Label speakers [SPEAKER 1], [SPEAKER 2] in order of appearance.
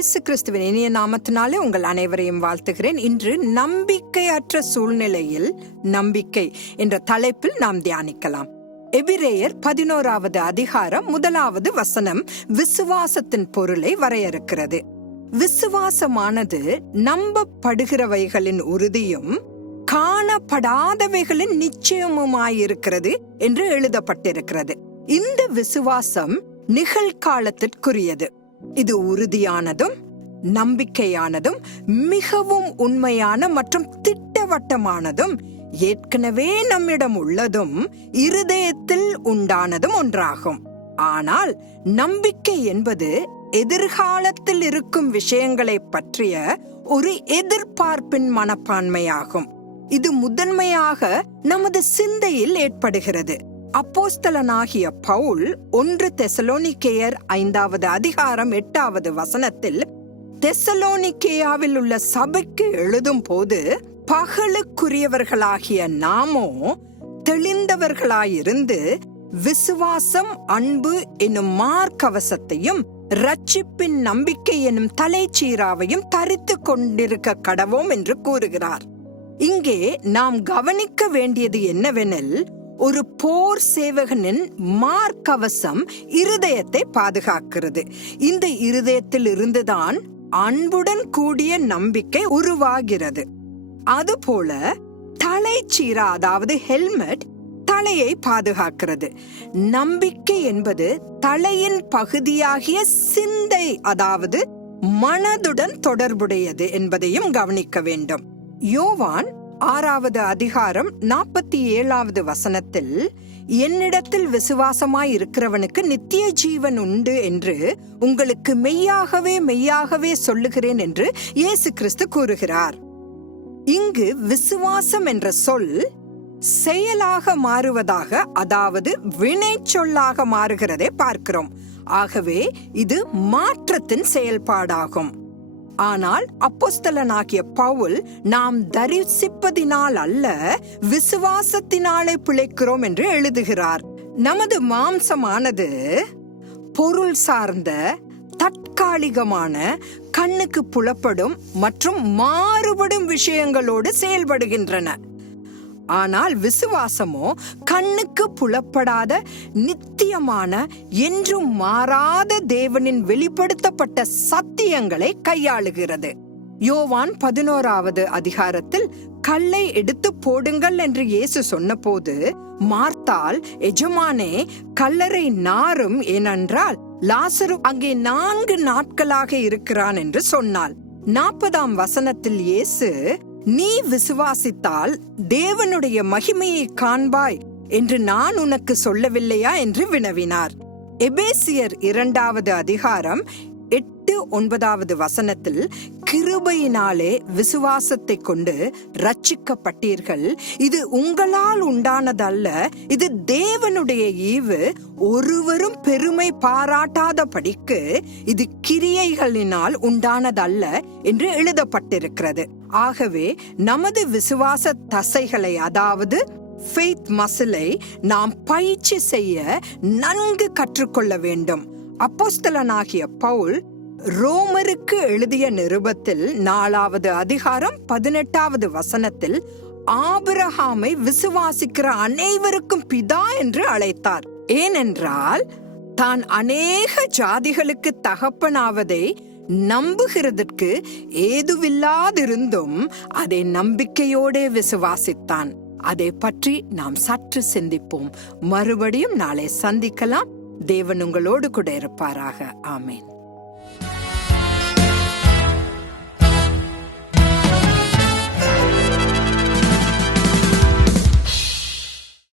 [SPEAKER 1] இயேசு கிறிஸ்துவின் இனிய நாமத்தினாலே உங்கள் அனைவரையும் வாழ்த்துகிறேன். இன்று நம்பிக்கையற்ற சூழ்நிலையில் நம்பிக்கை என்ற தலைப்பில் நாம் தியானிக்கலாம். எபிரேயர் பதினோராவது அதிகாரம் முதலாவது வசனம் விசுவாசத்தின் பொருளை வரையறுக்கிறது. விசுவாசமானது நம்பப்படுகிறவைகளின் உறுதியும் காணப்படாதவைகளின் நிச்சயமுமாயிருக்கிறது என்று எழுதப்பட்டிருக்கிறது. இந்த விசுவாசம் நிகழ்காலத்திற்குரியது. இது உறுதியானதும் நம்பிக்கையானதும் மிகவும் உண்மையான மற்றும் திட்டவட்டமானதும் ஏற்கனவே நம்மிடம் உள்ளதும் இருதயத்தில் உண்டானதும் ஒன்றாகும். ஆனால் நம்பிக்கை என்பது எதிர்காலத்தில் இருக்கும் விஷயங்களை பற்றிய ஒரு எதிர்பார்ப்பின் மனப்பான்மையாகும். இது முதன்மையாக நமது சிந்தையில் ஏற்படுகிறது. அப்போஸ்தலனாகிய பவுல் ஒன்று தெசலோனிக்கேயர் ஐந்தாவது அதிகாரம் எட்டாவது வசனத்தில் தெசலோனிக்கேயாவில் உள்ள சபைக்கு எழுதும் போது பகலுக்குரியவர்களாகிய நாமோ தெளிந்தவர்களாயிருந்து விசுவாசம் அன்பு என்னும் மார்க்கவசத்தையும் ரட்சிப்பின் நம்பிக்கை எனும் தலைச்சீராவையும் தரித்து கொண்டிருக்க கடவோம் என்று கூறுகிறார். இங்கே நாம் கவனிக்க வேண்டியது என்னவெனில் ஒரு போர் சேவகனின் மார்க்கவசம் இருதயத்தை பாதுகாக்கிறது. இந்த இருதயத்தில் இருந்துதான் அன்புடன் கூடிய நம்பிக்கை உருவாகிறது. அதுபோல தலைச்சீரா அதாவது ஹெல்மெட் தலையை பாதுகாக்கிறது. நம்பிக்கை என்பது தலையின் பகுதியாகிய சிந்தை அதாவது மனதுடன் தொடர்புடையது என்பதையும் கவனிக்க வேண்டும். யோவான் ஆறாவது அதிகாரம் நாற்பத்தி ஏழாவது வசனத்தில் என்னிடத்தில் விசுவாசமாய் இருக்கிறவனுக்கு நித்திய ஜீவன் உண்டு என்று உங்களுக்கு மெய்யாகவே மெய்யாகவே சொல்லுகிறேன் என்று இயேசு கிறிஸ்து கூறுகிறார். இங்கு விசுவாசம் என்ற சொல் செயலாக மாறுவதாக அதாவது வினை சொல்லாக மாறுகிறதை பார்க்கிறோம். ஆகவே இது மாற்றத்தின் செயல்பாடாகும். ஆனால் அப்போஸ்தலனாகிய பவுல் நாம் தரிசிப்பதினால் அல்ல விசுவாசத்தினாலே பிழைக்கிறோம் என்று எழுதுகிறார். நமது மாம்சமானது பொருள் சார்ந்த தற்காலிகமான கண்ணுக்கு புலப்படும் மற்றும் மாறுபடும் விஷயங்களோடு செயல்படுகின்றன. ஆனால் விசுவாசமோ கண்ணுக்கு புலப்படாத நித்தியமான என்றும் மாறாத தேவனின் வெளிப்படுத்தப்பட்ட சத்தியங்களை கையாளுகிறது. யோவான் பதினோராவது அதிகாரத்தில் கல்லை எடுத்து போடுங்கள் என்று இயேசு சொன்னபோது மார்த்தால் எஜமானே கல்லறை நாரும் ஏனென்றால் லாசரு அங்கே நான்கு நாட்களாக இருக்கிறான் என்று சொன்னாள். நாற்பதாம் வசனத்தில் இயேசு நீ விசுவாசித்தால் தேவனுடைய மகிமையை காண்பாய் என்று நான் உனக்கு சொல்லவில்லையா என்று வினவினார். எபேசியர் இரண்டாவது அதிகாரம் எட்டு ஒன்பதாவது வசனத்தில் கிருபையினாலே விசுவாசத்தை கொண்டு ரட்சிக்கப்பட்டீர்கள் இது உங்களால் உண்டானதல்ல. இது தேவனுடைய ஈவு. ஒருவரும் பெருமை பாராட்டாத படிக்கு இது கிரியைகளினால் உண்டானதல்ல என்று எழுதப்பட்டிருக்கிறது. ஆகவே நமது விசுவாச தசைகளை அதாவது ஃபெய்த் மசிலை நாம் பயிற்சி செய்ய நன்கு கற்றுக்கொள்ள வேண்டும். அப்போஸ்தலனாகிய பவுல் ரோமருக்கு எழுதிய நிருபத்தில் நாலாவது அதிகாரம் பதினெட்டாவது வசனத்தில் ஆபிரஹாமை விசுவாசிக்கிற அனைவருக்கும் பிதா என்று அழைத்தார். ஏனென்றால் தான் அநேக ஜாதிகளுக்கு தகப்பனாவதை நம்புகிறதற்கு ஏதுவில்லாதிருந்தும் அதை நம்பிக்கையோடே விசுவாசித்தான். அதை பற்றி நாம் சற்று சிந்திப்போம். மறுபடியும் நாளை சந்திக்கலாம். தேவன் உங்களோடு கூட இருப்பாராக. ஆமேன்.